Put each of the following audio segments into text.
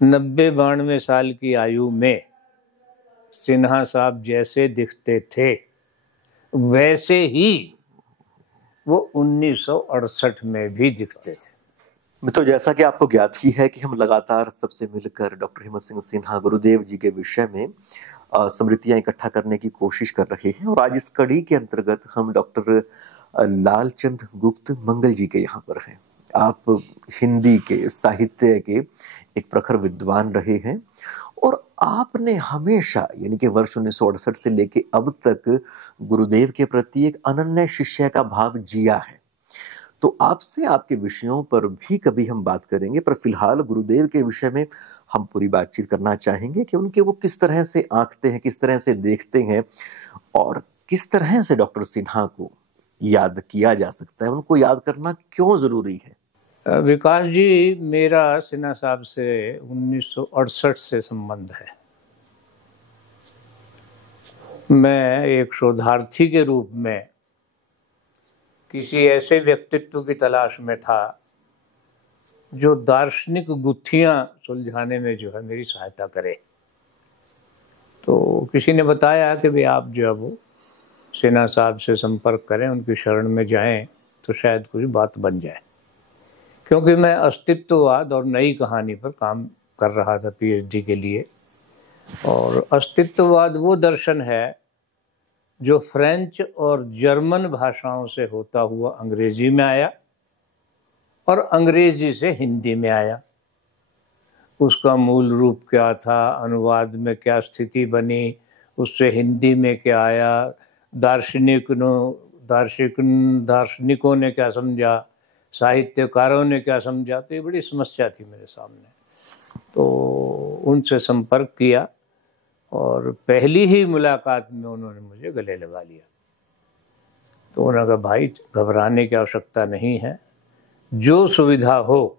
90-92 साल की आयु में सिन्हा साहब जैसे दिखते थे वैसे ही वो 1968 में भी दिखते थे। तो जैसा कि आपको ज्ञात ही है कि हम लगातार सबसे मिलकर डॉक्टर हिम्मत सिंह सिन्हा गुरुदेव जी के विषय में स्मृतियां इकट्ठा करने की कोशिश कर रहे हैं, और आज इस कड़ी के अंतर्गत हम डॉक्टर लालचंद गुप्त मंगल जी के यहाँ पर हैं। आप हिंदी के साहित्य के एक प्रखर विद्वान रहे हैं, और आपने हमेशा यानी कि वर्ष 1968 से लेके अब तक गुरुदेव के प्रति एक अनन्य शिष्य का भाव जिया है। तो आपसे आपके विषयों पर भी कभी हम बात करेंगे, पर फिलहाल गुरुदेव के विषय में हम पूरी बातचीत करना चाहेंगे कि उनके वो किस तरह से आंकते हैं, किस तरह से देखते हैं, और किस तरह से डॉक्टर सिन्हा को याद किया जा सकता है, उनको याद करना क्यों जरूरी है। विकास जी, मेरा सिन्हा साहब से 1968 से संबंध है। मैं एक शोधार्थी के रूप में किसी ऐसे व्यक्तित्व की तलाश में था जो दार्शनिक गुत्थियां सुलझाने में जो है मेरी सहायता करे। तो किसी ने बताया कि भाई आप जो है वो सिन्हा साहब से संपर्क करें, उनकी शरण में जाएं तो शायद कुछ बात बन जाए। क्योंकि मैं अस्तित्ववाद और नई कहानी पर काम कर रहा था पीएचडी के लिए, और अस्तित्ववाद वो दर्शन है जो फ्रेंच और जर्मन भाषाओं से होता हुआ अंग्रेजी में आया और अंग्रेजी से हिंदी में आया। उसका मूल रूप क्या था, अनुवाद में क्या स्थिति बनी, उससे हिंदी में क्या आया, दार्शनिकों ने क्या समझा, साहित्यकारों ने क्या समझा। तो ये बड़ी समस्या थी मेरे सामने। तो उनसे संपर्क किया और पहली ही मुलाकात में उन्होंने मुझे गले लगा लिया। तो उन्होंने कहा, भाई घबराने की आवश्यकता नहीं है, जो सुविधा हो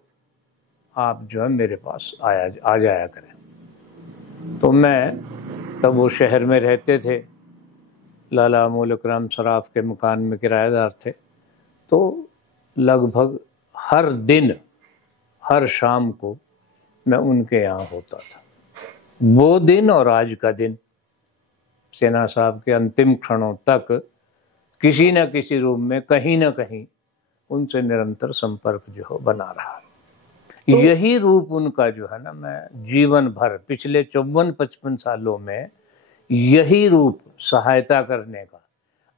आप जो है मेरे पास आ जाया करें। तो मैं तब वो शहर में रहते थे, लाला मुल्क राम सराफ के मकान में किराएदार थे। तो लगभग हर दिन हर शाम को मैं उनके यहाँ होता था। वो दिन और आज का दिन सिन्हा साहब के अंतिम क्षणों तक किसी न किसी रूप में कहीं ना कहीं उनसे निरंतर संपर्क जो हो बना रहा। तो यही रूप उनका जो है ना, मैं जीवन भर पिछले 54-55 सालों में यही रूप सहायता करने का,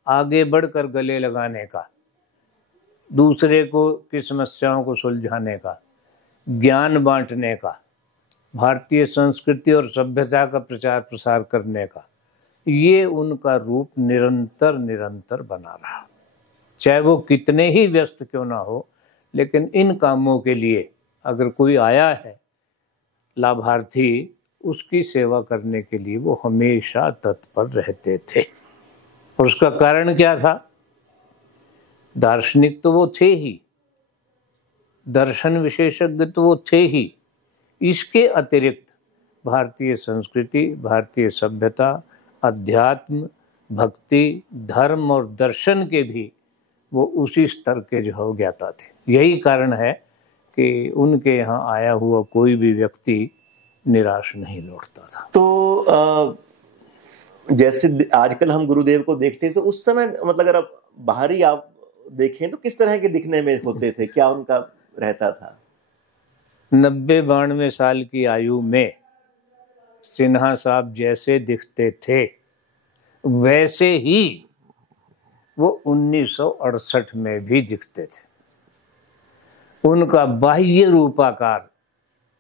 आगे बढ़कर गले लगाने का, दूसरे को की समस्याओं को सुलझाने का, ज्ञान बांटने का, भारतीय संस्कृति और सभ्यता का प्रचार प्रसार करने का, ये उनका रूप निरंतर निरंतर बना रहा। चाहे वो कितने ही व्यस्त क्यों ना हो, लेकिन इन कामों के लिए अगर कोई आया है लाभार्थी, उसकी सेवा करने के लिए वो हमेशा तत्पर रहते थे। और उसका कारण क्या था? दार्शनिक तो वो थे ही, दर्शन विशेषज्ञ तो वो थे ही, इसके अतिरिक्त भारतीय संस्कृति, भारतीय सभ्यता, अध्यात्म, भक्ति, धर्म और दर्शन के भी वो उसी स्तर के जो हो ज्ञाता थे। यही कारण है कि उनके यहाँ आया हुआ कोई भी व्यक्ति निराश नहीं लौटता था। तो जैसे आजकल हम गुरुदेव को देखते हैं, तो उस समय मतलब अगर आप बाहरी आप देखें तो किस तरह के दिखने में होते थे, क्या उनका रहता था? 90-92 साल की आयु में सिन्हा साहब जैसे दिखते थे वैसे ही वो 1968 में भी दिखते थे। उनका बाह्य रूपाकार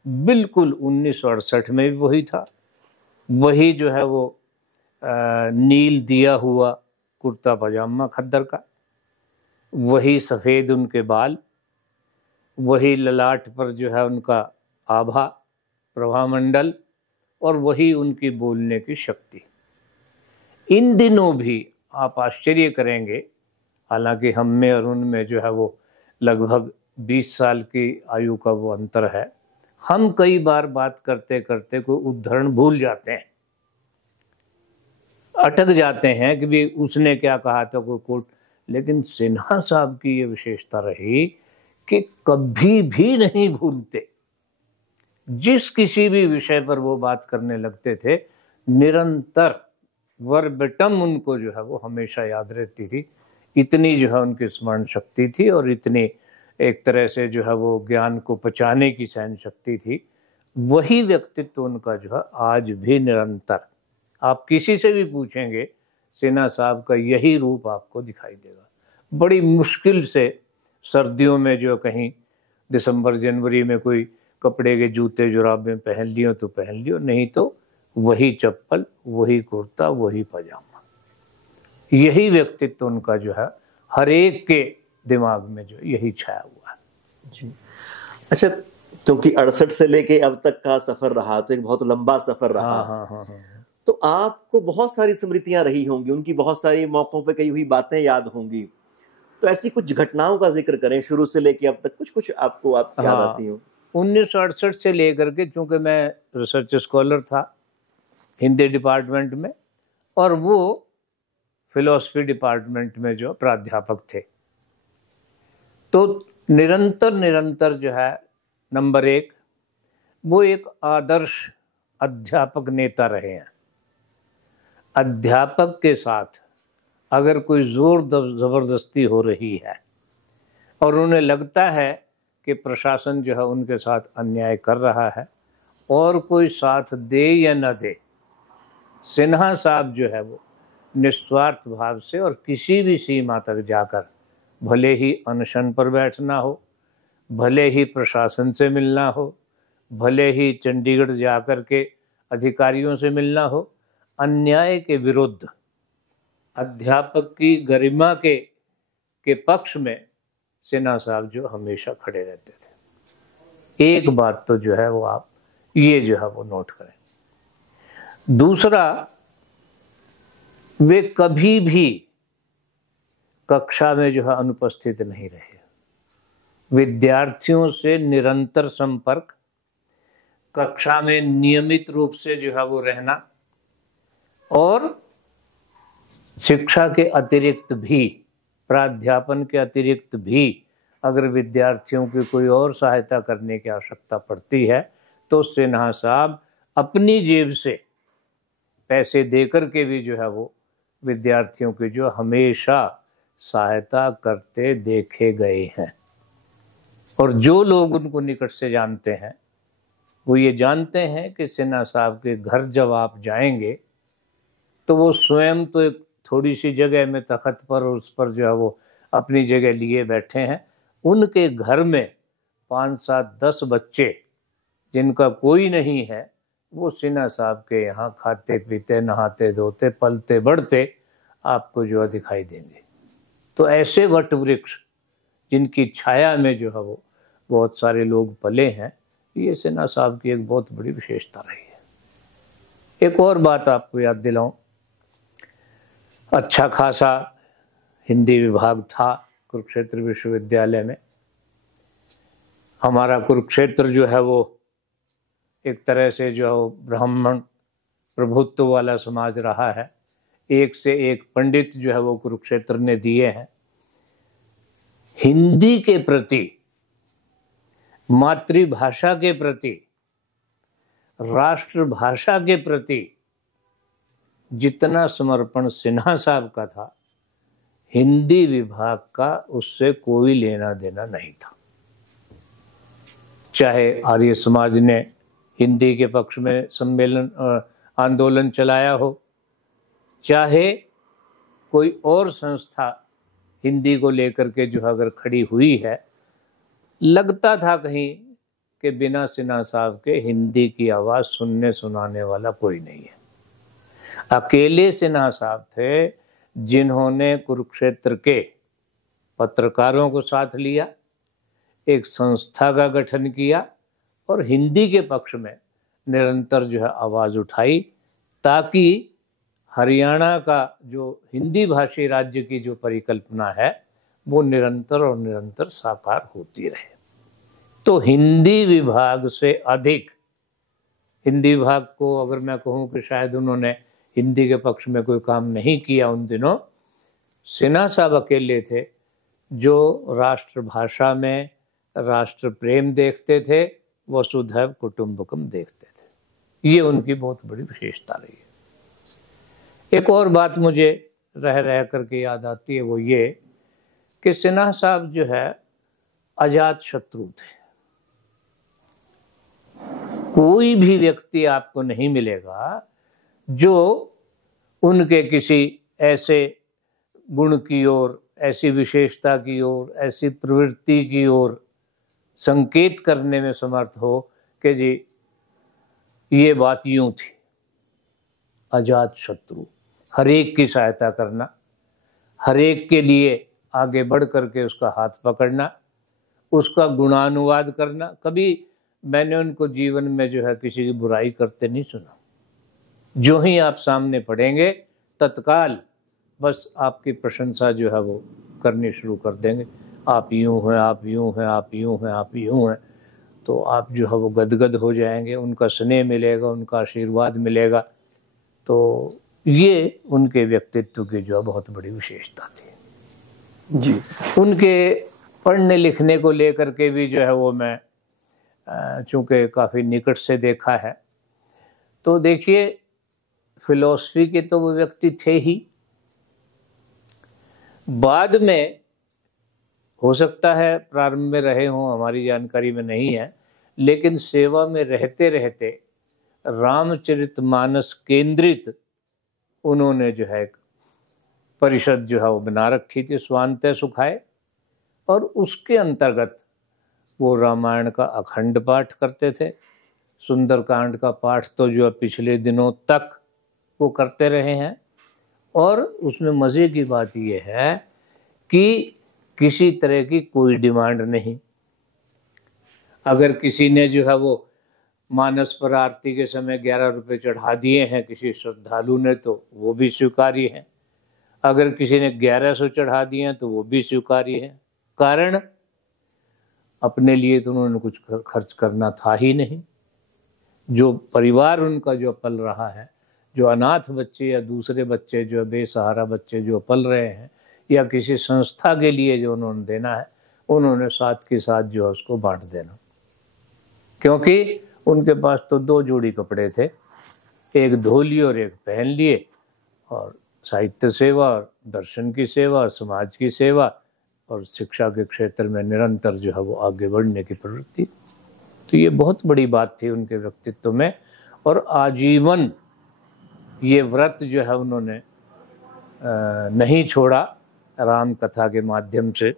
बिल्कुल 1968 में भी वही था। वही जो है वो नील दिया हुआ कुर्ता पजामा खद्दर का, वही सफ़ेद उनके बाल, वही ललाट पर जो है उनका आभा प्रभामंडल, और वही उनकी बोलने की शक्ति। इन दिनों भी आप आश्चर्य करेंगे, हालांकि हम में और उनमें जो है वो लगभग 20 साल की आयु का वो अंतर है। हम कई बार बात करते करते कोई उदाहरण भूल जाते हैं, अटक जाते हैं कि भी उसने क्या कहा था, कोई कोट। लेकिन सिन्हा साहब की ये विशेषता रही कि कभी भी नहीं भूलते। जिस किसी भी विषय पर वो बात करने लगते थे, निरंतर वर्बेटम उनको जो है वो हमेशा याद रहती थी। इतनी जो है उनकी स्मरण शक्ति थी और इतनी एक तरह से जो है वो ज्ञान को पचाने की सहन शक्ति थी। वही व्यक्तित्व उनका जो है आज भी निरंतर, आप किसी से भी पूछेंगे, सिन्हा साहब का यही रूप आपको दिखाई देगा। बड़ी मुश्किल से सर्दियों में जो कहीं दिसंबर जनवरी में कोई कपड़े के जूते जुराबें पहन लियो तो पहन लियो, नहीं तो वही चप्पल, वही कुर्ता, वही पजामा। यही व्यक्तित्व उनका जो है हर एक के दिमाग में जो यही छाया हुआ है जी। अच्छा, क्योंकि 68 से लेके अब तक का सफर रहा तो एक बहुत लंबा सफर रहा। हाँ। तो आपको बहुत सारी स्मृतियां रही होंगी, उनकी बहुत सारी मौकों पे कही हुई बातें याद होंगी। तो ऐसी कुछ घटनाओं का जिक्र करें शुरू से लेके अब तक, कुछ आपको याद आती हो। 1968 से लेकर के, चूंकि मैं रिसर्च स्कॉलर था हिंदी डिपार्टमेंट में और वो फिलॉसफी डिपार्टमेंट में जो प्राध्यापक थे, तो निरंतर जो है नंबर 1 वो एक आदर्श अध्यापक नेता रहे हैं। अध्यापक के साथ अगर कोई जोर जबरदस्ती हो रही है और उन्हें लगता है कि प्रशासन जो है उनके साथ अन्याय कर रहा है और कोई साथ दे या न दे, सिन्हा साहब जो है वो निस्वार्थ भाव से और किसी भी सीमा तक जाकर, भले ही अनशन पर बैठना हो, भले ही प्रशासन से मिलना हो, भले ही चंडीगढ़ जाकर के अधिकारियों से मिलना हो, अन्याय के विरुद्ध अध्यापक की गरिमा के पक्ष में सिन्हा साहब जो हमेशा खड़े रहते थे। एक बात तो जो है वो आप ये जो है वो नोट करें। दूसरा, वे कभी भी कक्षा में जो है अनुपस्थित नहीं रहे। विद्यार्थियों से निरंतर संपर्क, कक्षा में नियमित रूप से जो है वो रहना और शिक्षा के अतिरिक्त भी, प्राध्यापन के अतिरिक्त भी अगर विद्यार्थियों की कोई और सहायता करने की आवश्यकता पड़ती है तो सिन्हा साहब अपनी जेब से पैसे देकर के भी जो है वो विद्यार्थियों की जो हमेशा सहायता करते देखे गए हैं। और जो लोग उनको निकट से जानते हैं वो ये जानते हैं कि सिन्हा साहब के घर जब आप जाएंगे तो वो स्वयं तो एक थोड़ी सी जगह में तख्त पर और उस पर जो है वो अपनी जगह लिए बैठे हैं, उनके घर में 5, 7, 10 बच्चे जिनका कोई नहीं है वो सिन्हा साहब के यहाँ खाते पीते, नहाते धोते, पलते बढ़ते आपको जो दिखाई देंगे। तो ऐसे वट वृक्ष जिनकी छाया में जो है वो बहुत सारे लोग पले हैं, ये सिन्हा साहब की एक बहुत बड़ी विशेषता रही है। एक और बात आपको याद दिलाऊं, अच्छा खासा हिंदी विभाग था कुरुक्षेत्र विश्वविद्यालय में। हमारा कुरुक्षेत्र जो है वो एक तरह से जो ब्राह्मण प्रभुत्व वाला समाज रहा है। एक से एक पंडित जो है वो कुरुक्षेत्र ने दिए हैं। हिंदी के प्रति, मातृभाषा के प्रति, राष्ट्रभाषा के प्रति जितना समर्पण सिन्हा साहब का था, हिंदी विभाग का उससे कोई लेना देना नहीं था। चाहे आर्य समाज ने हिंदी के पक्ष में सम्मेलन आंदोलन चलाया हो, चाहे कोई और संस्था हिंदी को लेकर के जो अगर खड़ी हुई है, लगता था कहीं कि बिना सिन्हा साहब के हिंदी की आवाज़ सुनने सुनाने वाला कोई नहीं है। अकेले सिन्हा साहब थे जिन्होंने कुरुक्षेत्र के पत्रकारों को साथ लिया, एक संस्था का गठन किया और हिंदी के पक्ष में निरंतर जो है आवाज़ उठाई, ताकि हरियाणा का जो हिंदी भाषी राज्य की जो परिकल्पना है वो निरंतर और निरंतर साकार होती रहे। तो हिंदी विभाग से अधिक, हिंदी विभाग को अगर मैं कहूँ कि शायद उन्होंने हिंदी के पक्ष में कोई काम नहीं किया उन दिनों, सिन्हा साहब अकेले थे जो राष्ट्रभाषा में राष्ट्र प्रेम देखते थे, वसुधैव कुटुंबकम देखते थे। ये उनकी बहुत बड़ी विशेषता रही है। एक और बात मुझे रह रह करके याद आती है, वो ये कि सिन्हा साहब जो है अजात शत्रु थे। कोई भी व्यक्ति आपको नहीं मिलेगा जो उनके किसी ऐसे गुण की ओर, ऐसी विशेषता की ओर, ऐसी प्रवृत्ति की ओर संकेत करने में समर्थ हो कि जी ये बात यूं थी। अजात शत्रु, हर एक की सहायता करना, हर एक के लिए आगे बढ़ करके उसका हाथ पकड़ना, उसका गुणानुवाद करना। कभी मैंने उनको जीवन में जो है किसी की बुराई करते नहीं सुना। जो ही आप सामने पड़ेंगे तत्काल बस आपकी प्रशंसा जो है वो करनी शुरू कर देंगे। आप यूं हैं, आप यूं हैं, आप यूं हैं, आप यूं हैं, तो आप जो है वो गदगद हो जाएंगे। उनका स्नेह मिलेगा, उनका आशीर्वाद मिलेगा। तो ये उनके व्यक्तित्व की जो है बहुत बड़ी विशेषता थी जी। उनके पढ़ने लिखने को लेकर के भी जो है वो मैं चूँकि काफ़ी निकट से देखा है, तो देखिए फिलॉसफी के तो वो व्यक्ति थे ही। बाद में हो सकता है प्रारंभ में रहे हों, हमारी जानकारी में नहीं है, लेकिन सेवा में रहते रहते रामचरितमानस केंद्रित उन्होंने जो है परिषद जो है वो बना रखी थी, स्वांतः सुखाय, और उसके अंतर्गत वो रामायण का अखंड पाठ करते थे। सुंदरकांड का पाठ तो जो पिछले दिनों तक वो करते रहे हैं। और उसमें मज़े की बात ये है कि किसी तरह की कोई डिमांड नहीं। अगर किसी ने जो है वो मानस पर आरती के समय 11 रुपये चढ़ा दिए हैं किसी श्रद्धालु ने, तो वो भी स्वीकार्य है। अगर किसी ने 1100 चढ़ा दिए हैं तो वो भी स्वीकार्य है। कारण अपने लिए तो उन्होंने कुछ खर्च करना था ही नहीं। जो परिवार उनका जो पल रहा है, जो अनाथ बच्चे या दूसरे बच्चे जो बेसहारा बच्चे जो पल रहे हैं, या किसी संस्था के लिए जो उन्होंने देना है, उन्होंने साथ के साथ जो है उसको बांट देना। क्योंकि उनके पास तो 2 जोड़ी कपड़े थे, एक धो लिए और एक पहन लिए, और साहित्य सेवा और दर्शन की सेवा और समाज की सेवा और शिक्षा के क्षेत्र में निरंतर जो है वो आगे बढ़ने की प्रवृत्ति। तो ये बहुत बड़ी बात थी उनके व्यक्तित्व में। और आजीवन ये व्रत जो है उन्होंने नहीं छोड़ा राम कथा के माध्यम से।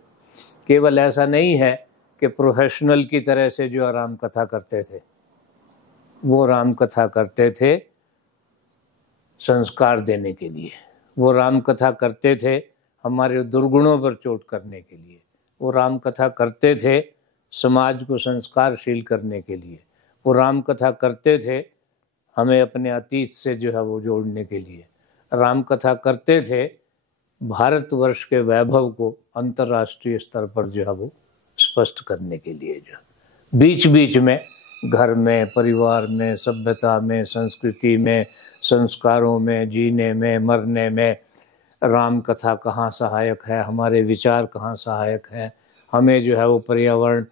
केवल ऐसा नहीं है कि प्रोफेशनल की तरह से जो राम कथा करते थे, वो राम कथा करते थे संस्कार देने के लिए। वो राम कथा करते थे हमारे दुर्गुणों पर चोट करने के लिए। वो राम कथा करते थे समाज को संस्कारशील करने के लिए। वो राम कथा करते थे हमें अपने अतीत से जो है वो जोड़ने के लिए। राम कथा करते थे भारतवर्ष के वैभव को अंतर्राष्ट्रीय स्तर पर जो है वो स्पष्ट करने के लिए। जो बीच बीच में घर में, परिवार में, सभ्यता में, संस्कृति में, संस्कारों में, जीने में, मरने में राम कथा कहाँ सहायक है, हमारे विचार कहाँ सहायक हैं, हमें जो है वो पर्यावरण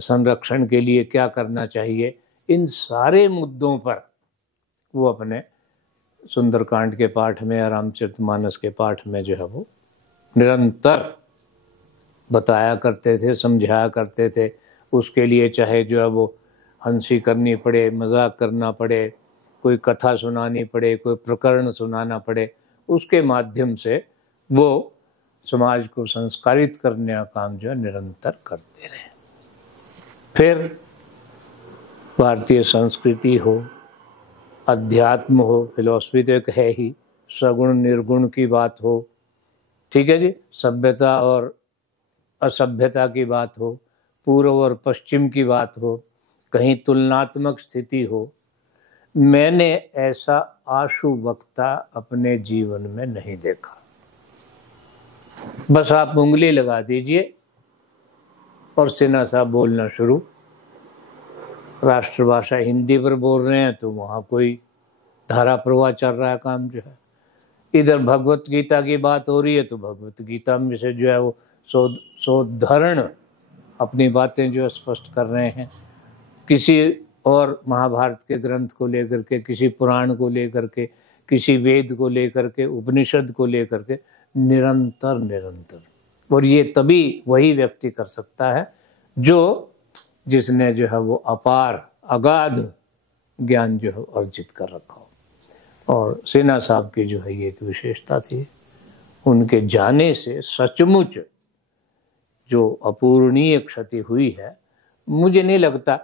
संरक्षण के लिए क्या करना चाहिए, इन सारे मुद्दों पर वो अपने सुंदरकांड के पाठ में या रामचरितमानस के पाठ में जो है वो निरंतर बताया करते थे, समझाया करते थे। उसके लिए चाहे जो है वो हंसी करनी पड़े, मजाक करना पड़े, कोई कथा सुनानी पड़े, कोई प्रकरण सुनाना पड़े, उसके माध्यम से वो समाज को संस्कारित करने का काम जो है निरंतर करते रहे। फिर भारतीय संस्कृति हो, अध्यात्म हो, फिलॉसफी तो एक है ही, सगुण निर्गुण की बात हो, ठीक है जी, सभ्यता और असभ्यता की बात हो, पूर्व और पश्चिम की बात हो, कहीं तुलनात्मक स्थिति हो, मैंने ऐसा आशु वक्ता अपने जीवन में नहीं देखा। बस आप उंगली लगा दीजिए और सिन्हा साहब बोलना शुरू। राष्ट्रभाषा हिंदी पर बोल रहे हैं तो वहाँ कोई धारा प्रवाह चल रहा है काम जो है। इधर भगवत गीता की बात हो रही है तो भगवत गीता में से जो है वो सोधरण अपनी बातें जो है स्पष्ट कर रहे हैं। किसी और महाभारत के ग्रंथ को लेकर के, किसी पुराण को लेकर के, किसी वेद को लेकर के, उपनिषद को लेकर के, निरंतर निरंतर। और ये तभी वही व्यक्ति कर सकता है जिसने जो है वो अपार अगाध ज्ञान जो है अर्जित कर रखा हो। और सिन्हा साहब की जो है ये एक विशेषता थी, उनके जाने से सचमुच जो अपूरणीय क्षति हुई है, मुझे नहीं लगता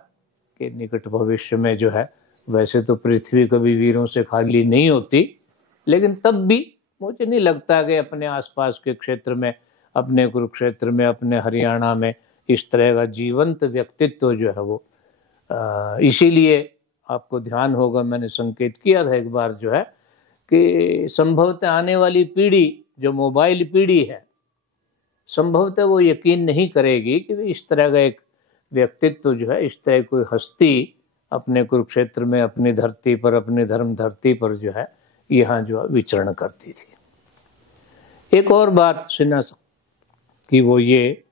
कि निकट भविष्य में जो है, वैसे तो पृथ्वी कभी वीरों से खाली नहीं होती, लेकिन तब भी मुझे नहीं लगता कि अपने आसपास के क्षेत्र में, अपने कुरुक्षेत्र में, अपने हरियाणा में इस तरह का जीवंत व्यक्तित्व जो है वो, इसीलिए आपको ध्यान होगा मैंने संकेत किया था एक बार जो है कि संभवतः आने वाली पीढ़ी जो मोबाइल पीढ़ी है, संभवतः वो यकीन नहीं करेगी कि इस तरह का एक व्यक्तित्व जो है, इस तरह कोई हस्ती अपने कुरुक्षेत्र में, अपनी धरती पर, अपनी धर्म धरती पर जो है यहाँ जो विचरण करती थी। एक और बात सिन्हा की वो ये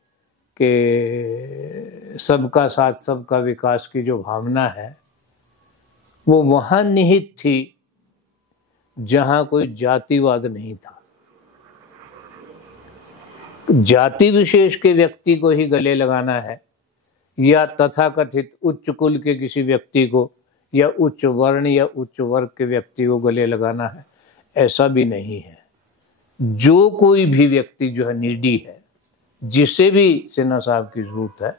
कि सबका साथ सबका विकास की जो भावना है वो वहाँ निहित थी जहाँ कोई जातिवाद नहीं था। जाति विशेष के व्यक्ति को ही गले लगाना है या तथाकथित उच्च कुल के किसी व्यक्ति को या उच्च वर्ण या उच्च वर्ग के व्यक्ति को गले लगाना है, ऐसा भी नहीं है। जो कोई भी व्यक्ति जो है नीडी है, जिसे भी सिन्हा साहब की जरूरत है,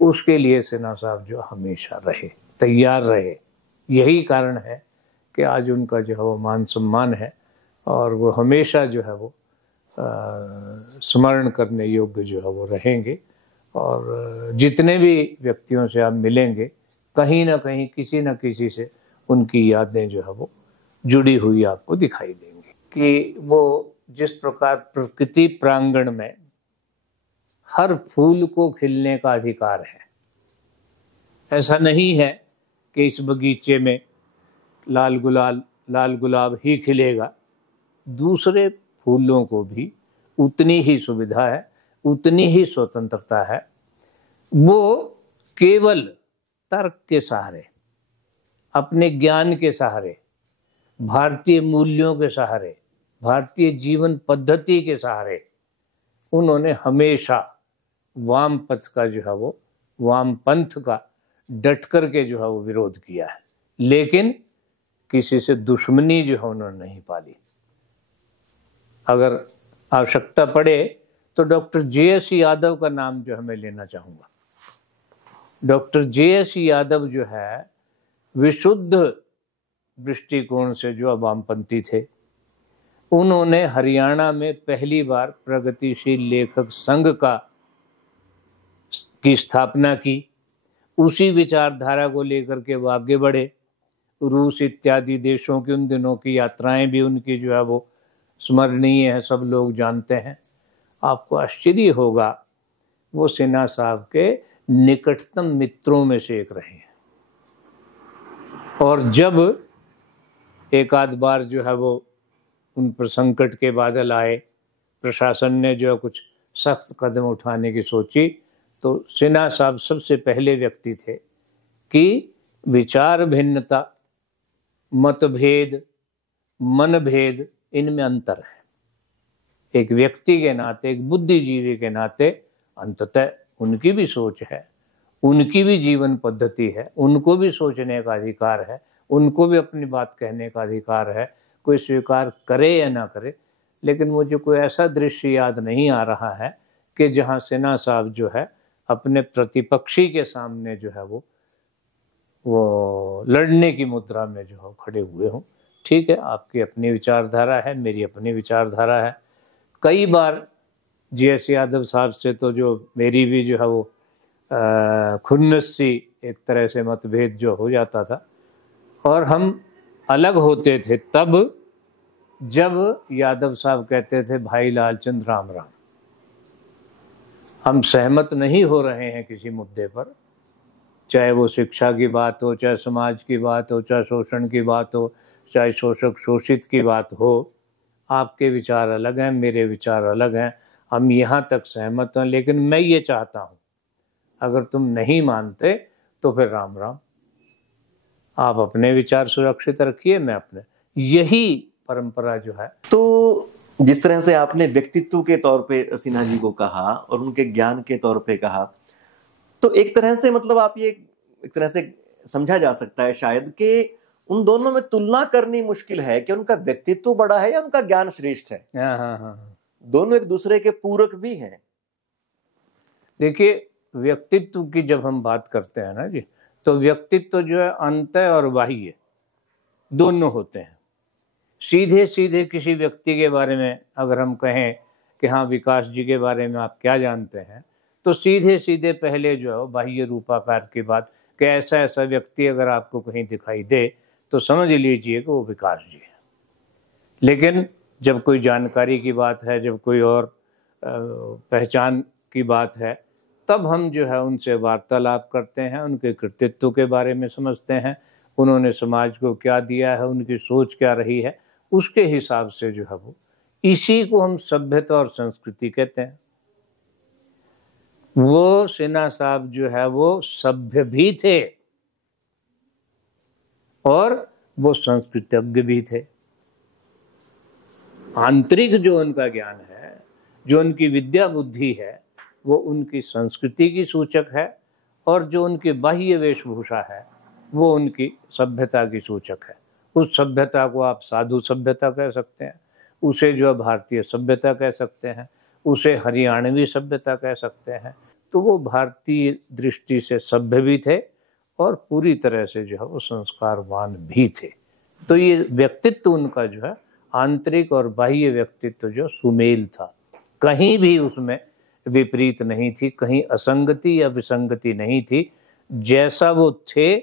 उसके लिए सिन्हा साहब जो हमेशा रहे, तैयार रहे। यही कारण है कि आज उनका जो है वो मान सम्मान है और वो हमेशा जो है वो स्मरण करने योग्य जो है वो रहेंगे। और जितने भी व्यक्तियों से आप मिलेंगे, कहीं ना कहीं किसी न किसी से उनकी यादें जो है वो जुड़ी हुई आपको दिखाई देंगी। कि वो जिस प्रकार प्रकृति प्रांगण में हर फूल को खिलने का अधिकार है, ऐसा नहीं है कि इस बगीचे में लाल गुलाब ही खिलेगा, दूसरे फूलों को भी उतनी ही सुविधा है, उतनी ही स्वतंत्रता है। वो केवल तर्क के सहारे, अपने ज्ञान के सहारे, भारतीय मूल्यों के सहारे, भारतीय जीवन पद्धति के सहारे उन्होंने हमेशा वाम पथ का जो है वो, वाम पंथ का डट कर के जो है वो विरोध किया है, लेकिन किसी से दुश्मनी जो है उन्होंने नहीं पाली। अगर आवश्यकता पड़े तो डॉक्टर जे.एस. यादव का नाम जो है मैं लेना चाहूँगा। Doctor JS. यादव जो है विशुद्ध दृष्टिकोण से जो वामपंथी थे, उन्होंने हरियाणा में पहली बार प्रगतिशील लेखक संघ की स्थापना की। उसी विचारधारा को लेकर के वो आगे बढ़े। रूस इत्यादि देशों की उन दिनों की यात्राएं भी उनकी जो है वो स्मरणीय है, सब लोग जानते हैं। आपको आश्चर्य होगा, वो सिन्हा साहब के निकटतम मित्रों में से एक रहे हैं। और जब एक आध बार जो है वो उन पर संकट के बादल आए, प्रशासन ने जो कुछ सख्त कदम उठाने की सोची, तो सिन्हा साहब सबसे पहले व्यक्ति थे कि विचार भिन्नता, मतभेद, मनभेद, इनमें अंतर है। एक व्यक्ति के नाते, एक बुद्धिजीवी के नाते अंततः उनकी भी सोच है, उनकी भी जीवन पद्धति है, उनको भी सोचने का अधिकार है, उनको भी अपनी बात कहने का अधिकार है, कोई स्वीकार करे या ना करे। लेकिन मुझे कोई ऐसा दृश्य याद नहीं आ रहा है कि जहां सिन्हा साहब जो है अपने प्रतिपक्षी के सामने जो है वो लड़ने की मुद्रा में जो है खड़े हुए हों। ठीक है, आपकी अपनी विचारधारा है, मेरी अपनी विचारधारा है। कई बार जे.एस. यादव साहब से तो जो मेरी भी जो है वो खुन्नस सी एक तरह से मतभेद जो हो जाता था, और हम अलग होते थे तब जब यादव साहब कहते थे भाई लालचंद राम राम। हम सहमत नहीं हो रहे हैं किसी मुद्दे पर, चाहे वो शिक्षा की बात हो, चाहे समाज की बात हो, चाहे शोषण की बात हो, चाहे शोषक शोषित की बात हो। आपके विचार अलग हैं, मेरे विचार अलग हैं, हम यहाँ तक सहमत हैं। लेकिन मैं ये चाहता हूँ, अगर तुम नहीं मानते तो फिर राम राम, आप अपने विचार सुरक्षित रखिए, मैं अपने। यही परंपरा जो है। तो जिस तरह से आपने व्यक्तित्व के तौर पे सिन्हा जी को कहा और उनके ज्ञान के तौर पे कहा, तो एक तरह से मतलब आप ये एक तरह से समझा जा सकता है शायद कि उन दोनों में तुलना करनी मुश्किल है कि उनका व्यक्तित्व बड़ा है या उनका ज्ञान श्रेष्ठ है। हाँ। दोनों एक दूसरे के पूरक भी हैं। देखिए, व्यक्तित्व की जब हम बात करते हैं ना जी, तो व्यक्तित्व जो है अंतः और बाह्य दोनों होते हैं। सीधे सीधे किसी व्यक्ति के बारे में अगर हम कहें कि हाँ विकास जी के बारे में आप क्या जानते हैं, तो सीधे सीधे पहले जो है बाह्य रूपाकार की बात कि ऐसा ऐसा व्यक्ति अगर आपको कहीं दिखाई दे तो समझ लीजिए कि वो विकास जी है। लेकिन जब कोई जानकारी की बात है, जब कोई और पहचान की बात है, तब हम जो है उनसे वार्तालाप करते हैं, उनके कृतित्व के बारे में समझते हैं, उन्होंने समाज को क्या दिया है, उनकी सोच क्या रही है, उसके हिसाब से जो है वो, इसी को हम सभ्यता और संस्कृति कहते हैं। वो सिन्हा साहब जो है वो सभ्य भी थे और वो संस्कृतज्ञ भी थे। आंतरिक जो उनका ज्ञान है, जो उनकी विद्या बुद्धि है, वो उनकी संस्कृति की सूचक है, और जो उनकी बाह्य वेशभूषा है वो उनकी सभ्यता की सूचक है। उस सभ्यता को आप साधु सभ्यता कह सकते हैं, उसे जो भारतीय सभ्यता कह सकते हैं, उसे हरियाणवी सभ्यता कह सकते हैं। तो वो भारतीय दृष्टि से सभ्य भी थे और पूरी तरह से जो है वो संस्कारवान भी थे। तो ये व्यक्तित्व उनका जो है आंतरिक और बाह्य व्यक्तित्व जो सुमेल था, कहीं भी उसमें विपरीत नहीं थी, कहीं असंगति या विसंगति नहीं थी। जैसा वो थे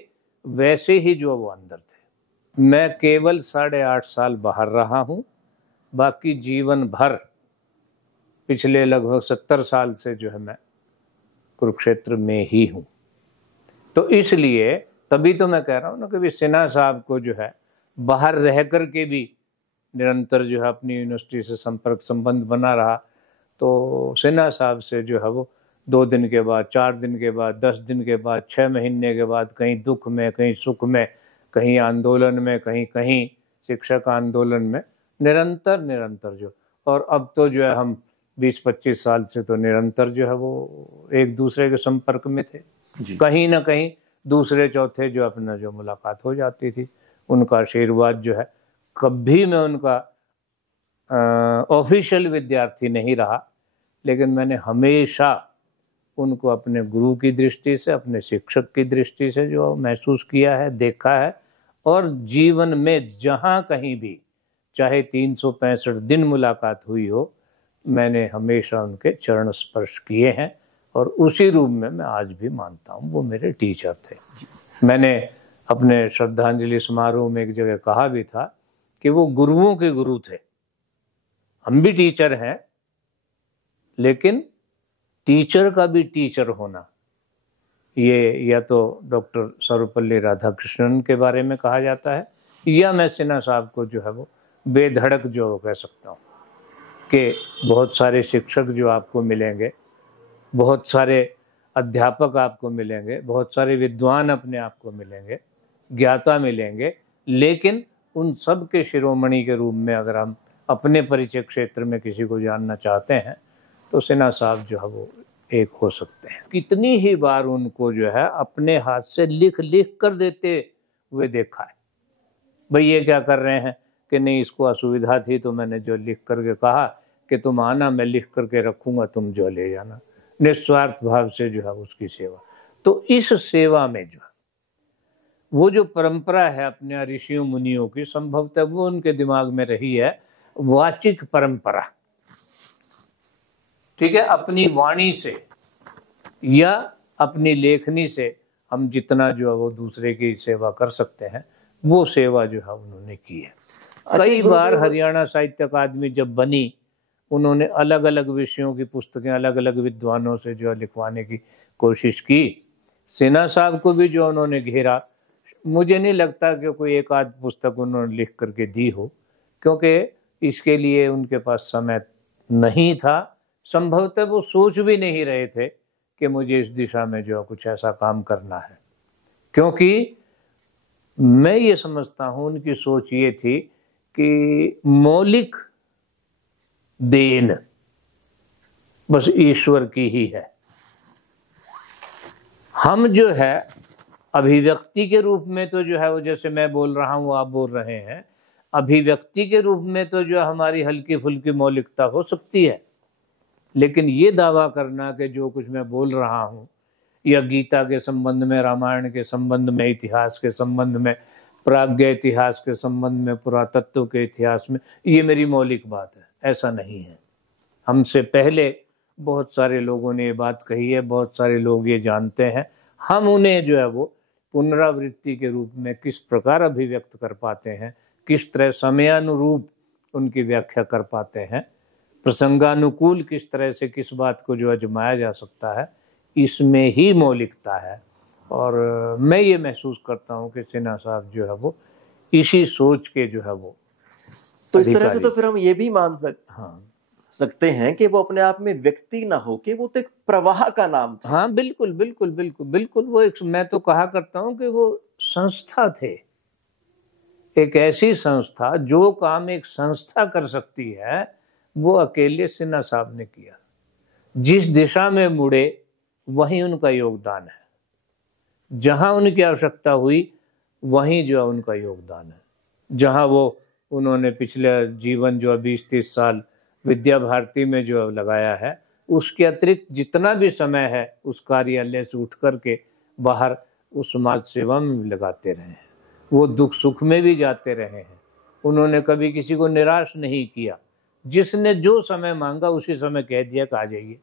वैसे ही जो वो अंदर थे। मैं केवल 8.5 साल बाहर रहा हूँ, बाकी जीवन भर पिछले लगभग 70 साल से जो है मैं कुरुक्षेत्र में ही हूँ। तो इसलिए तभी तो मैं कह रहा हूँ ना कि सिन्हा साहब को जो है बाहर रह कर के भी निरंतर जो है अपनी यूनिवर्सिटी से संपर्क संबंध बना रहा। तो सिन्हा साहब से जो है वो 2 दिन के बाद, 4 दिन के बाद, 10 दिन के बाद, 6 महीने के बाद, कहीं दुख में, कहीं सुख में, कहीं आंदोलन में, कहीं कहीं शिक्षक आंदोलन में, निरंतर जो, और अब तो जो है हम 20-25 साल से तो निरंतर जो है वो एक दूसरे के संपर्क में थे। कहीं ना कहीं दूसरे चौथे जो अपना जो मुलाकात हो जाती थी। उनका आशीर्वाद जो है, कभी मैं उनका ऑफिशियल विद्यार्थी नहीं रहा, लेकिन मैंने हमेशा उनको अपने गुरु की दृष्टि से, अपने शिक्षक की दृष्टि से जो महसूस किया है, देखा है। और जीवन में जहाँ कहीं भी, चाहे 365 दिन मुलाकात हुई हो, मैंने हमेशा उनके चरण स्पर्श किए हैं। और उसी रूप में मैं आज भी मानता हूँ वो मेरे टीचर थे। मैंने अपने श्रद्धांजलि समारोह में एक जगह कहा भी था कि वो गुरुओं के गुरु थे। हम भी टीचर हैं, लेकिन टीचर का भी टीचर होना, ये या तो डॉक्टर सर्वपल्ली राधाकृष्णन के बारे में कहा जाता है, या मैं सिन्हा साहब को जो है वो बेधड़क जो कह सकता हूँ कि बहुत सारे शिक्षक जो आपको मिलेंगे, बहुत सारे अध्यापक आपको मिलेंगे, बहुत सारे विद्वान अपने आप को मिलेंगे, ज्ञाता मिलेंगे, लेकिन उन सब के शिरोमणि के रूप में अगर हम अपने परिचय क्षेत्र में किसी को जानना चाहते हैं तो सिन्हा साहब जो है वो एक हो सकते हैं। कितनी ही बार उनको जो है अपने हाथ से लिख कर देते हुए देखा है। भाई ये क्या कर रहे हैं कि नहीं, इसको असुविधा थी तो मैंने जो लिख करके कहा कि तुम आना, मैं लिख करके रखूंगा, तुम जो ले जाना। निस्वार्थ भाव से जो है उसकी सेवा। तो इस सेवा में जो वो जो परंपरा है अपने ऋषियों मुनियों की, संभवतः वो उनके दिमाग में रही है, वाचिक परंपरा। ठीक है, अपनी वाणी से या अपनी लेखनी से हम जितना जो है वो दूसरे की सेवा कर सकते हैं, वो सेवा जो है उन्होंने की है। कई बार हरियाणा साहित्य अकादमी जब बनी, उन्होंने अलग अलग विषयों की पुस्तकें अलग अलग विद्वानों से जो लिखवाने की कोशिश की। सिन्हा साहब को भी जो उन्होंने घेरा, मुझे नहीं लगता कि कोई एक आध पुस्तक उन्होंने लिख करके दी हो, क्योंकि इसके लिए उनके पास समय नहीं था। संभवतः वो सोच भी नहीं रहे थे कि मुझे इस दिशा में जो कुछ ऐसा काम करना है। क्योंकि मैं ये समझता हूं उनकी सोच ये थी कि मौलिक देन बस ईश्वर की ही है। हम जो है अभिव्यक्ति के रूप में तो जो है वो जैसे मैं बोल रहा हूँ आप बोल रहे हैं, अभिव्यक्ति के रूप में तो जो हमारी हल्की फुल्की मौलिकता हो सकती है, लेकिन ये दावा करना कि जो कुछ मैं बोल रहा हूँ या गीता के संबंध में, रामायण के संबंध में, इतिहास के संबंध में, प्राज्ञ इतिहास के संबंध में, पुरातत्व के इतिहास में, ये मेरी मौलिक बात है, ऐसा नहीं है। हमसे पहले बहुत सारे लोगों ने ये बात कही है, बहुत सारे लोग ये जानते हैं। हम उन्हें जो है वो पुनरावृत्ति के रूप में किस प्रकार अभिव्यक्त कर पाते हैं, किस तरह समयानुरूप उनकी व्याख्या कर पाते हैं, प्रसंगानुकूल किस तरह से किस बात को जो अजमाया जा सकता है, इसमें ही मौलिकता है। और मैं ये महसूस करता हूँ कि सिन्हा साहब जो है वो इसी सोच के जो है वो तो इस तरह से तो फिर हम ये भी मान हाँ सकते हैं कि वो अपने आप में व्यक्ति ना हो कि वो तो एक प्रवाह का नाम था। हाँ बिल्कुल बिल्कुल बिल्कुल बिल्कुल, वो एक, मैं तो कहा करता हूँ कि वो संस्था थे, एक ऐसी संस्था जो काम एक संस्था कर सकती है वो अकेले सिन्हा साहब ने किया। जिस दिशा में मुड़े वहीं उनका योगदान है, जहां उनकी आवश्यकता हुई वहीं जो है उनका योगदान है। जहां वो उन्होंने पिछले जीवन जो 20-30 साल विद्या भारती में जो लगाया है, उसके अतिरिक्त जितना भी समय है उस कार्यालय से उठ करके बाहर उस समाज सेवा में भी लगाते रहे हैं। वो दुख सुख में भी जाते रहे हैं। उन्होंने कभी किसी को निराश नहीं किया। जिसने जो समय मांगा उसी समय कह दिया कि आ जाइए।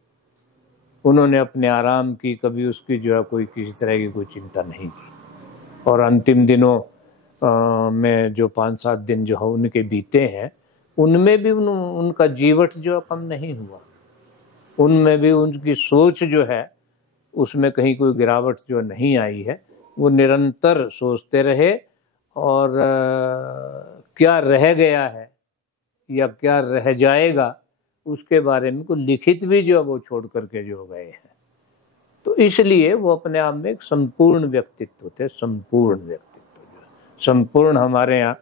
उन्होंने अपने आराम की, कभी उसकी जो है कोई किसी तरह की कोई चिंता नहीं की। और अंतिम दिनों में जो 5-7 दिन जो है उनके बीते हैं, उनमें भी उनका जीवट जो कम नहीं हुआ। उनमें भी उनकी सोच जो है उसमें कहीं कोई गिरावट जो नहीं आई है। वो निरंतर सोचते रहे और क्या रह गया है या क्या रह जाएगा उसके बारे में कोई लिखित भी जो वो छोड़ करके जो गए हैं। तो इसलिए वो अपने आप में एक संपूर्ण व्यक्तित्व थे। संपूर्ण व्यक्तित्व, संपूर्ण हमारे यहाँ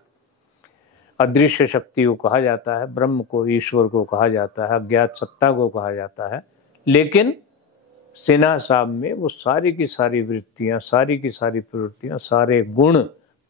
अदृश्य शक्ति को कहा जाता है, ब्रह्म को, ईश्वर को कहा जाता है, अज्ञात सत्ता को कहा जाता है। लेकिन सिन्हा साहब में वो सारी की सारी वृत्तियां, सारी की सारी प्रवृत्तियां, सारे गुण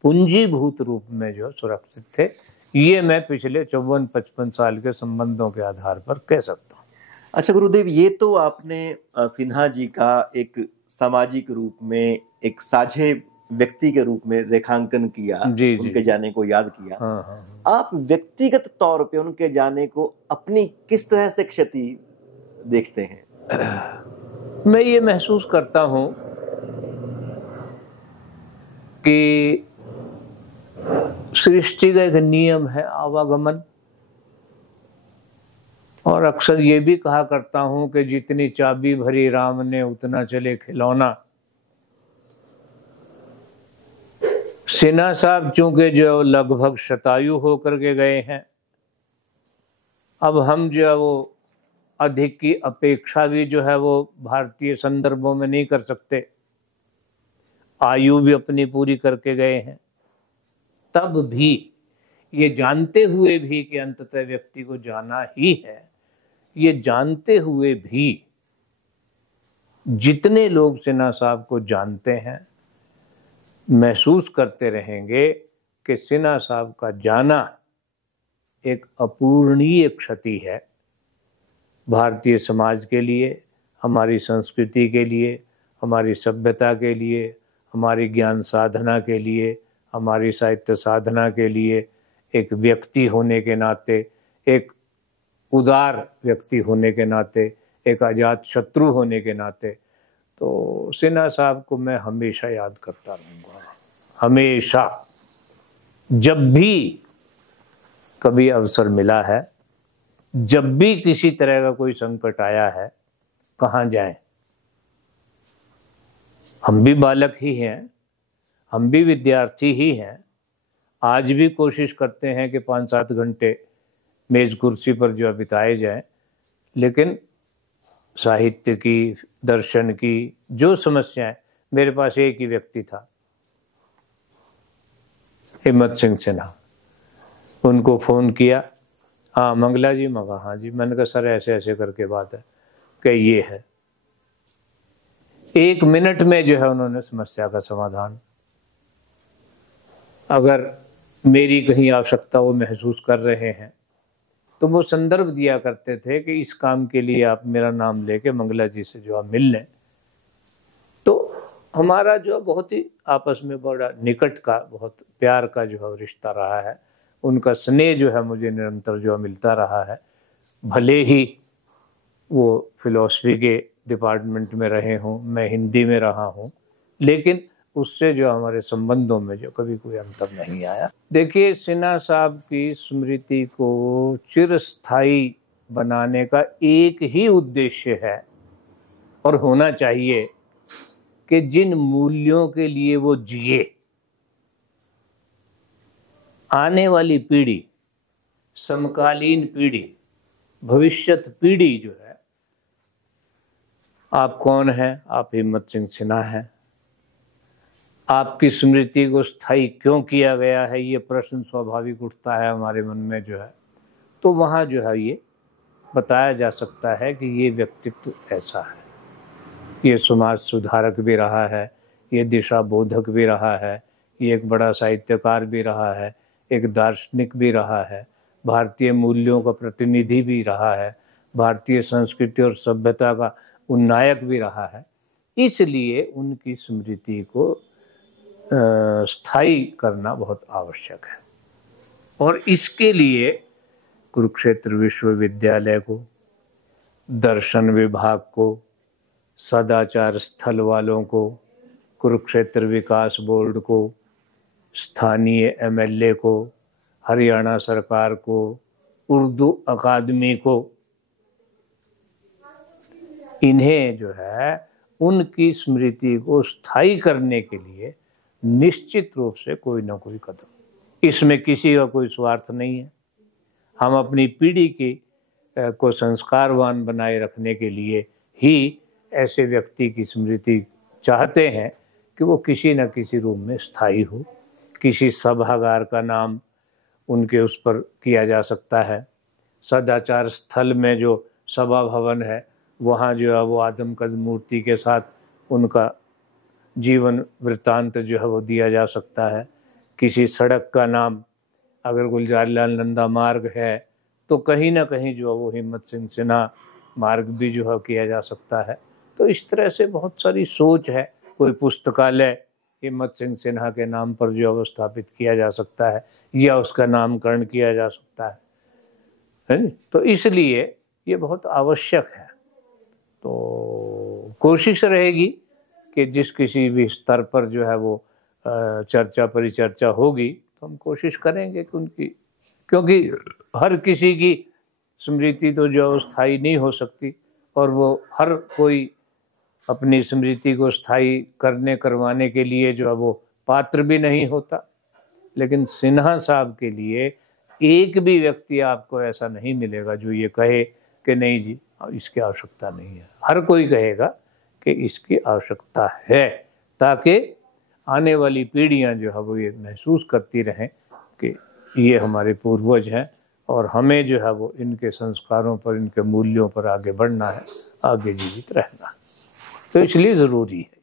पूंजीभूत रूप में जो सुरक्षित थे। ये मैं पिछले 54-55 साल के संबंधों के आधार पर कह सकता हूँ। अच्छा गुरुदेव, ये तो आपने सिन्हा जी का एक सामाजिक रूप में, एक साझे व्यक्ति के रूप में रेखांकन किया, उनके जाने को याद किया। हाँ। आप व्यक्तिगत तौर पे उनके जाने को अपनी किस तरह से क्षति देखते हैं? मैं ये महसूस करता हूं कि सृष्टि का एक नियम है आवागमन, और अक्सर ये भी कहा करता हूं कि जितनी चाबी भरी राम ने उतना चले खिलौना। सिन्हा साहब चूंकि जो लगभग शतायु होकर के गए हैं, अब हम जो है वो अधिक की अपेक्षा भी जो है वो भारतीय संदर्भों में नहीं कर सकते। आयु भी अपनी पूरी करके गए हैं। तब भी ये जानते हुए भी कि अंततः व्यक्ति को जाना ही है, ये जानते हुए भी जितने लोग सिन्हा साहब को जानते हैं महसूस करते रहेंगे कि सिन्हा साहब का जाना एक अपूरणीय क्षति है भारतीय समाज के लिए, हमारी संस्कृति के लिए, हमारी सभ्यता के लिए, हमारी ज्ञान साधना के लिए, हमारी साहित्य साधना के लिए, एक व्यक्ति होने के नाते, एक उदार व्यक्ति होने के नाते, एक अजात शत्रु होने के नाते। तो सिन्हा साहब को मैं हमेशा याद करता रहूँगा, हमेशा। जब भी कभी अवसर मिला है, जब भी किसी तरह का कोई संकट आया है, कहाँ जाएं? हम भी बालक ही हैं, हम भी विद्यार्थी ही हैं। आज भी कोशिश करते हैं कि 5-7 घंटे मेज कुर्सी पर जो बिताए जाएं, लेकिन साहित्य की, दर्शन की जो समस्याएं, मेरे पास एक ही व्यक्ति था हिम्मत सिंह सिन्हा। उनको फ़ोन किया, हाँ मंगला जी, मगा हाँ जी। मैंने कहा सर ऐसे ऐसे करके बात है कि ये है। 1 मिनट में जो है उन्होंने समस्या का समाधान। अगर मेरी कहीं आवश्यकता वो महसूस कर रहे हैं तो वो संदर्भ दिया करते थे कि इस काम के लिए आप मेरा नाम लेके मंगला जी से जो आप मिल लें। तो हमारा जो बहुत ही आपस में बड़ा निकट का, बहुत प्यार का जो है रिश्ता रहा है। उनका स्नेह जो है मुझे निरंतर जो मिलता रहा है। भले ही वो फिलॉसफी के डिपार्टमेंट में रहे हों, मैं हिंदी में रहा हूँ, लेकिन उससे जो हमारे संबंधों में जो कभी कोई अंतर नहीं आया। देखिए, सिन्हा साहब की स्मृति को चिरस्थायी बनाने का एक ही उद्देश्य है और होना चाहिए कि जिन मूल्यों के लिए वो जिए, आने वाली पीढ़ी, समकालीन पीढ़ी, भविष्यत पीढ़ी जो है, आप कौन हैं? आप हिम्मत सिंह सिन्हा हैं। आपकी स्मृति को स्थायी क्यों किया गया है, ये प्रश्न स्वाभाविक उठता है हमारे मन में जो है। तो वहाँ जो है ये बताया जा सकता है कि ये व्यक्तित्व ऐसा है, ये समाज सुधारक भी रहा है, ये दिशा बोधक भी रहा है, ये एक बड़ा साहित्यकार भी रहा है, एक दार्शनिक भी रहा है, भारतीय मूल्यों का प्रतिनिधि भी रहा है, भारतीय संस्कृति और सभ्यता का उन्नायक भी रहा है। इसलिए उनकी स्मृति को स्थायी करना बहुत आवश्यक है। और इसके लिए कुरुक्षेत्र विश्वविद्यालय को, दर्शन विभाग को, सदाचार स्थल वालों को, कुरुक्षेत्र विकास बोर्ड को, स्थानीय एमएलए को, हरियाणा सरकार को, उर्दू अकादमी को, इन्हें जो है उनकी स्मृति को स्थायी करने के लिए निश्चित रूप से कोई ना कोई कदम, इसमें किसी का कोई स्वार्थ नहीं है। हम अपनी पीढ़ी की को संस्कारवान बनाए रखने के लिए ही ऐसे व्यक्ति की स्मृति चाहते हैं कि वो किसी न किसी रूप में स्थायी हो। किसी सभागार का नाम उनके उस पर किया जा सकता है। सदाचार स्थल में जो सभा भवन है, वहाँ जो है वो आदमकद मूर्ति के साथ उनका जीवन वृत्तांत जो है वो दिया जा सकता है। किसी सड़क का नाम अगर गुलजारीलाल नंदा मार्ग है तो कहीं ना कहीं जो है वो हिम्मत सिंह सिन्हा मार्ग भी जो है किया जा सकता है। तो इस तरह से बहुत सारी सोच है। कोई पुस्तकालय हिम्मत सिंह सिन्हा के नाम पर जो है स्थापित किया जा सकता है या उसका नामकरण किया जा सकता है। तो इसलिए ये बहुत आवश्यक है। तो कोशिश रहेगी कि जिस किसी भी स्तर पर जो है वो चर्चा परिचर्चा होगी तो हम कोशिश करेंगे कि उनकी, क्योंकि हर किसी की स्मृति तो जो स्थायी नहीं हो सकती और वो हर कोई अपनी स्मृति को स्थायी करवाने के लिए जो है वो पात्र भी नहीं होता। लेकिन सिन्हा साहब के लिए एक भी व्यक्ति आपको ऐसा नहीं मिलेगा जो ये कहे कि नहीं जी इसकी आवश्यकता नहीं है। हर कोई कहेगा कि इसकी आवश्यकता है, ताकि आने वाली पीढ़ियां जो है वो ये महसूस करती रहें कि ये हमारे पूर्वज हैं और हमें जो है वो इनके संस्कारों पर, इनके मूल्यों पर आगे बढ़ना है, आगे जीवित रहना है। तो इसलिए ज़रूरी है।